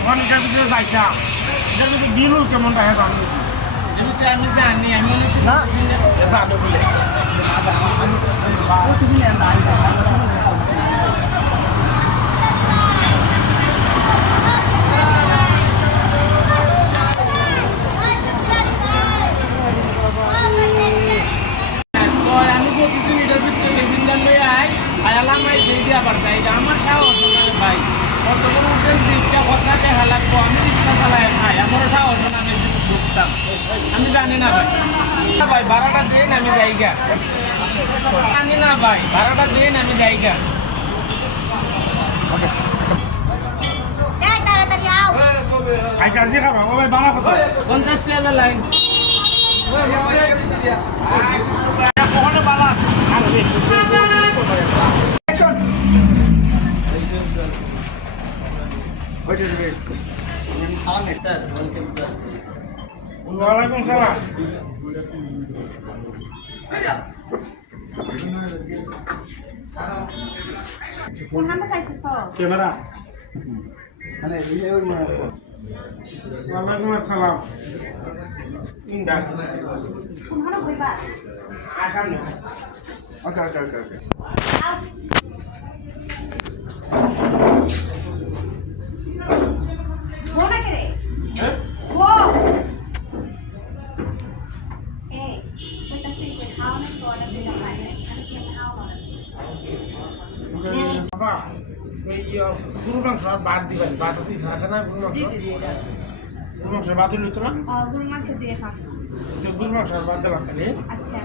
ওখানে ভিতরে যাইতাম এটার ভিতরে দিল কেমন রাখে আমি আমি জানি আমি না জানো বলে আমার সাহস ভাই কতক্ষণ উঠে দিকটা কথা দেখা লাগবো আমি রিক্সা চালাই খাই আমার সাহস আমি ঢুকতাম আমি জানি না ভাই ভাই ভাড়াটা দেন আমি জায়গা জানি না ভাই ভাড়াটা দেন আমি জায়গা পঞ্চাশ টাকা লাইন কখনো বাবা ওয়ালাইকুম সালাম ক্যামেরা ওয়ালাইকুম আসসালাম ওকে ওকে ওকে ওকে গরু মাংস আর বাদ দিবেন বাদ আছে না গরু মাংস গরু মাংস বাদ হইল তো না গরু মাংস দিয়ে খাও তো গরু মাংস আর বাদ দিলাম খালি আচ্ছা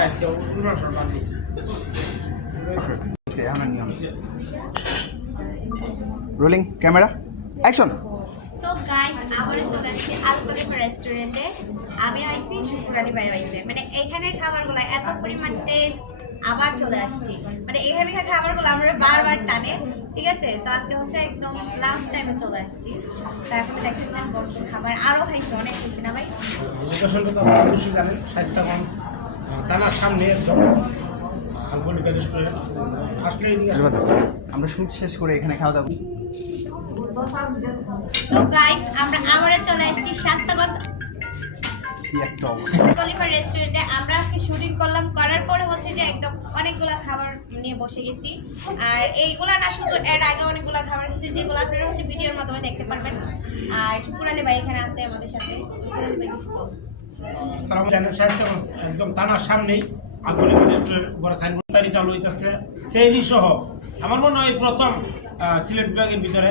আচ্ছা গরু মাংস আর বাদ দিই রোলিং ক্যামেরা অ্যাকশন তো গাইস আমরা চলে আসছি আলকলিফা রেস্টুরেন্টে আমি আইছি শুকুরানি ভাই আইছে মানে এখানের খাবারগুলো এত পরিমাণ টেস্ট আবার চলে আসছি মানে এখানকার খাবারগুলো আমরা বারবার টানে ঠিক আছে তো আজকে হচ্ছে একদম লাস্ট টাইমে চলে আসছি তারপরে দেখতেছেন খাবার আরও খাইছি অনেক খাইছি না ভাই লোকেশনটা তো অবশ্যই জানেন স্বাস্থ্যগঞ্জ থানার সামনে একদম আলকলিফা রেস্টুরেন্ট আসলে এদিকে আমরা শুট শেষ করে এখানে খাওয়া দাওয়া তো গাইস আমরা আবারও চলে আসছি স্বাস্থ্যগঞ্জ আলকলিফা রেস্টুরেন্টে আমরা আজকে শুটিং করলাম করার পরে হচ্ছে যে একদম অনেকগুলো খাবার নিয়ে বসে গেছি আর এইগুলা না শুধু এর আগে অনেকগুলো খাবার খেয়েছি যেগুলো আপনারা হচ্ছে ভিডিওর মাধ্যমে দেখতে পারবেন আর শুকুরালি ভাই এখানে আসতে আমাদের সাথে সালাম জানেন স্বাস্থ্যগঞ্জ একদম থানার সামনেই আলকলিফা রেস্টুরেন্ট বড় সাইনবোর্ড তারি চালু হইতেছে সেহরি সহ আমার মনে হয় প্রথম সিলেট বিভাগের ভিতরে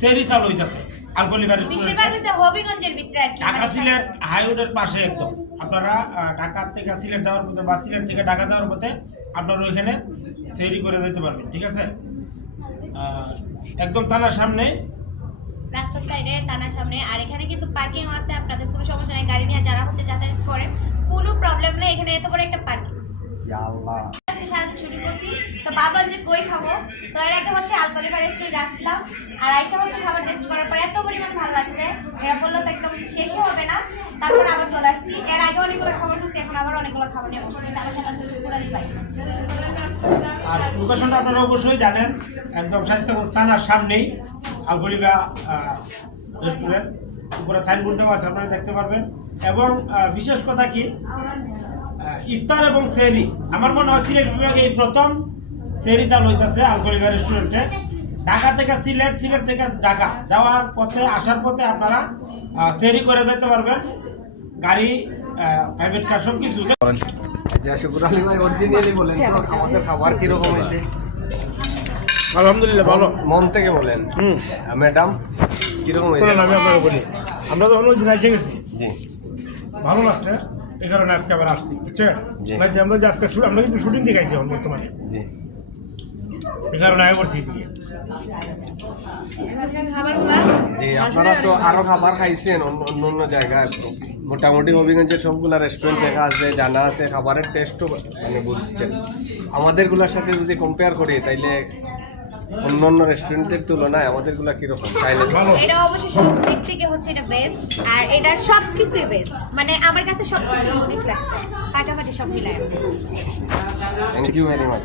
সেহরি চালু হইতেছে আলকলিফা রেস্টুরেন্ট হবিগঞ্জের ভিতরে আর কি ঢাকা সিলেট হাইওয়ের পাশে একদম আপনারা ঢাকা থেকে সিলেট যাওয়ার পথে বা সিলেট থেকে ঢাকা যাওয়ার পথে আপনারা ওইখানে সেহরি করে যেতে পারবেন ঠিক আছে একদম থানার সামনে রাস্তার সাইডে থানার সামনে আর এখানে কিন্তু পার্কিং আছে আপনাদের কোনো সমস্যা নেই গাড়ি নিয়ে যারা হচ্ছে যাতায়াত করেন কোনো প্রবলেম নেই এখানে এত বড় একটা পার্কিং আজকে সারাদিন শুটিং করছি তো ভাবলাম যে কই খাবো তো এর আগে হচ্ছে আলকলিফা রেস্টুরেন্ট আসলাম আর আইসা হচ্ছে খাবার টেস্ট করার পর এত পরিমাণ ভালো লাগছে এরা বললো তো একদম শেষই হবে না তারপর আবার চলে আসছি এর আগে অনেকগুলো খাবার খেয়েছি এখন আবার অনেকগুলো খাবার নিয়ে বসছি আমার সাথে আছে শুকুরালি ভাই আর লোকেশনটা আপনারা অবশ্যই জানেন একদম স্বাস্থ্যগঞ্জ থানার সামনেই আলকলিফা রেস্টুরেন্ট উপরে সাইনবোর্ডটাও আছে আপনারা দেখতে পারবেন এবং বিশেষ কথা কি ইফতার এবং সেহরি আমার মনে হয় সিলেট বিভাগে এই প্রথম সেহরি চালু হইতেছে আলকলিফা রেস্টুরেন্টে ঢাকা থেকে সিলেট সিলেট থেকে ঢাকা যাওয়ার পথে আসার পথে আপনারা সেহরি করে যেতে পারবেন গাড়ি প্রাইভেট কার সব কিছু শুকুরালি ভাই অরিজিনালি বলেন তো আমাদের খাবার কিরকম হয়েছে আলহামদুলিল্লাহ ভালো মন থেকে বলেন ম্যাডাম কিরকম হয়েছে আমি আপনাকে বলি আমরা তো অনেক দিন এসে গেছি জি ভালো লাগছে এই কারণে আজকে আবার আসছি বুঝছেন আমরা যে আজকে আমরা কিন্তু শুটিং দেখাইছি এখন বর্তমানে জি এই কারণে আগে করছি দিয়ে জি আপনারা তো আরো খাবার খাইছেন অন্য অন্য জায়গায় মোটামুটি হবিগঞ্জের সবগুলা রেস্টুরেন্ট দেখা আছে জানা আছে খাবারের টেস্টও মানে বুঝছেন আমাদেরগুলোর সাথে যদি কম্পেয়ার করি তাইলে অন্য অন্য রেস্টুরেন্টের তুলনায় আমাদেরগুলা কিরকম চাইলে এটা অবশ্যই সব দিক থেকে হচ্ছে এটা বেস্ট আর এটা সব কিছুই বেস্ট মানে আমার কাছে সব কিছু ইউনিক লাগছে ফাটাফাটি সব মিলায় থ্যাংক ইউ ভেরি মাচ